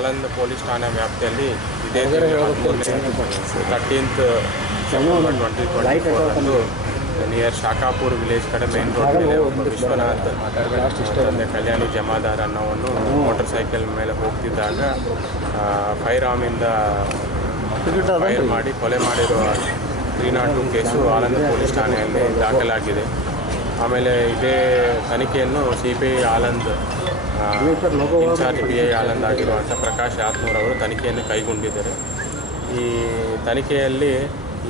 Aland police ಠಾಣೆ ವ್ಯಾಪ್ತಿಯಲ್ಲಿ ಇದೇ thirteenth September twenty twenty four ಅಂದು ನಿಯರ್ ಶಾಖಾಪುರ್ ವಿಲೇಜ್ ಕಡೆ ಮೇನ್ ರೋಡ್ ಮೇಲೆ ಒಬ್ಬ ವಿಶ್ವನಾಥ್ ತಂದೆ ಕಲ್ಯಾಣಿ ಜಮಾದಾರ್ ಅನ್ನೋವನ್ನು ಮೋಟರ್ ಸೈಕಲ್ ಮೇಲೆ ಹೋಗ್ತಿದ್ದಾಗ ಫೈರ್ ಆಮಿಂದ ಫೈರ್ ಮಾಡಿ ಕೊಲೆ ಮಾಡಿರುವ three not two case Aland police ಠಾಣೆಯಲ್ಲಿ ದಾಖಲಾಗಿದೆ. ಆಮೇಲೆ ಇದೇ ತನಿಖೆಯನ್ನು ಸಿ ಪಿ ಐ ಆನಂದ್ ಆ, ಇನ್ಚಾರ್ಜ್ ಬಿ ಐ ಆನಂದ್ ಆಗಿರುವಂಥ ಪ್ರಕಾಶ್ ಆತ್ಮೂರವರು ಅವರು ತನಿಖೆಯನ್ನು ಕೈಗೊಂಡಿದ್ದಾರೆ. ಈ ತನಿಖೆಯಲ್ಲಿ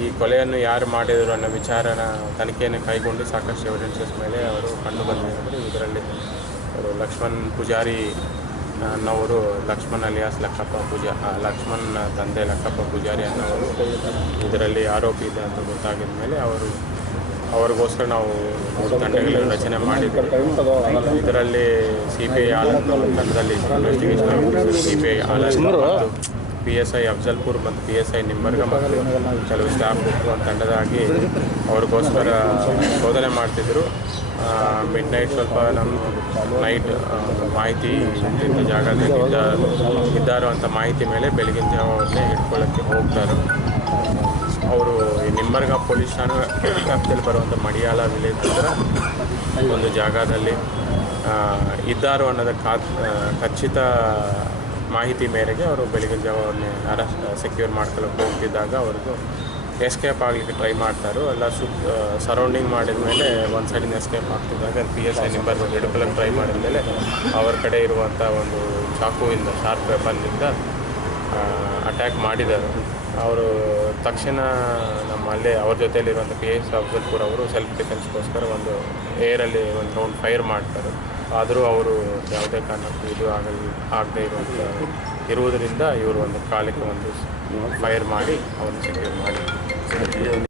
ಈ ಕೊಲೆಯನ್ನು ಯಾರು ಮಾಡಿದರು ಅನ್ನೋ ವಿಚಾರನ ತನಿಖೆಯನ್ನು ಕೈಗೊಂಡು ಸಾಕಷ್ಟು ಎವಿಡೆನ್ಸಸ್ ಮೇಲೆ ಅವರು ಕಂಡು ಬಂದಿದ್ದಾರೆ. ಇದರಲ್ಲಿ ಅವರು ಲಕ್ಷ್ಮಣ್ ಪೂಜಾರಿ, ಅನ್ನೋರು ಲಕ್ಷ್ಮಣ್ ಅಲಿಯಾಸ್ ಲಕ್ಕಪ್ಪ ಪೂಜಾ ಲಕ್ಷ್ಮಣ್ ತಂದೆ ಲಕ್ಕಪ್ಪ ಪೂಜಾರಿ ಅನ್ನೋರು ಇದರಲ್ಲಿ ಆರೋಪಿ ಇದೆ ಅಂತ ಗೊತ್ತಾಗಿದ ಮೇಲೆ ಅವರು ಅವ್ರಿಗೋಸ್ಕರ ನಾವು ಮೂರು ತಂಡಗಳನ್ನು ರಚನೆ ಮಾಡಿದ್ದೀವಿ ಇದರಲ್ಲಿ ಸಿ ಪಿ ಐ ಆನಂದ್ ತಂಡದಲ್ಲಿ ಇನ್ವೆಸ್ಟಿಗೇಷನ್ ಸಿ ಪಿ ಐ ಮತ್ತು ಪಿ ಎಸ್ ಐ ಅಫ್ಜಲ್ಪುರ್ ಮತ್ತು ಪಿ ಎಸ್ ಐ ನಿಂಬರ್ಗ ಮತ್ತು ಕೆಲವು ಸ್ಟಾಫ್ ಒಂದು ತಂಡದಾಗಿ ಅವ್ರಿಗೋಸ್ಕರ ಶೋಧನೆ ಮಾಡ್ತಿದ್ದರು ಮಿಡ್ ನೈಟ್ ಸ್ವಲ್ಪ ನಮ್ಮ ನೈಟ್ ಮಾಹಿತಿ ಇಂತಿಂಥ ಜಾಗದಲ್ಲಿ ಇದ್ದ ಇದ್ದಾರೋ ಅಂತ ಮಾಹಿತಿ ಮೇಲೆ ಬೆಳಗಿನ ಜಾವ ಅವ್ರನ್ನೇ ಹಿಡ್ಕೊಳ್ಳೋಕ್ಕೆ ಹೋಗ್ತಾರೆ ಅವರು ಈ ಪೊಲೀಸ್ ಠಾಣೆ ವ್ಯಾಪ್ತಿಯಲ್ಲಿ ಬರುವಂಥ ಮಡಿಯಾಲ ವಿಲೇಜ್ ಹತ್ರ ಒಂದು ಜಾಗದಲ್ಲಿ ಇದ್ದಾರೋ ಅನ್ನೋದ ಖಚಿತ ಮಾಹಿತಿ ಮೇರೆಗೆ ಅವರು ಬೆಳಗಿನ ಜಾವ ಅರೆಸ್ಟ್, ಸೆಕ್ಯೂರ್ ಮಾಡ್ಕೊಳ್ಳೋಕೆ ಹೋಗ್ತಿದ್ದಾಗ ಅವ್ರಿಗೂ ಎಸ್ಕೇಪ್ ಆಗಲಿಕ್ಕೆ ಟ್ರೈ ಮಾಡ್ತಾರೋ. ಎಲ್ಲ ಸುತ್ತ ಸರೌಂಡಿಂಗ್ ಮಾಡಿದ ಮೇಲೆ ಒಂದು ಸೈಡಿನ ಎಸ್ಕೇಪ್ ಆಗ್ತಿದ್ದಾಗ ಪಿ ಎಸ್ ಐ ನಂಬರ್ ಹಿಡ್ಕೊಳ್ಳೋಕೆ ಟ್ರೈ ಮಾಡಿದ ಮೇಲೆ ಅವ್ರ ಕಡೆ ಇರುವಂಥ ಒಂದು ಚಾಕುವಿಂದ ಶಾರ್ಪ್ ವೆಪನ್ನಿಂದ ಅಟ್ಯಾಕ್ ಮಾಡಿದ್ದಾರೆ. ಅವರು ತಕ್ಷಣ ನಮ್ಮ ಅಲ್ಲೇ ಅವ್ರ ಜೊತೆಯಲ್ಲಿರುವಂಥ ಪಿ ಎಸ್ ಅಫ್ಜಲ್ಪುರ್ ಅವರು ಸೆಲ್ಫ್ ಡಿಫೆನ್ಸ್ಗೋಸ್ಕರ ಒಂದು ಏರಲ್ಲಿ ಒಂದು ರೌಂಡ್ ಫೈರ್ ಮಾಡ್ತಾರೆ. ಆದರೂ ಅವರು ಯಾವುದೇ ಕಾರಣಕ್ಕೂ ಇದು ಆಗಲಿ, ಆಗದೆ ಇರುವಂಥ, ಇರುವುದರಿಂದ ಇವರು ಒಂದು ಕಾಲಕ್ಕೆ ಒಂದು ಫೈರ್ ಮಾಡಿ ಅವ್ರನ್ನ ಸೆಕ್ಯೂರ್ ಮಾಡಿ.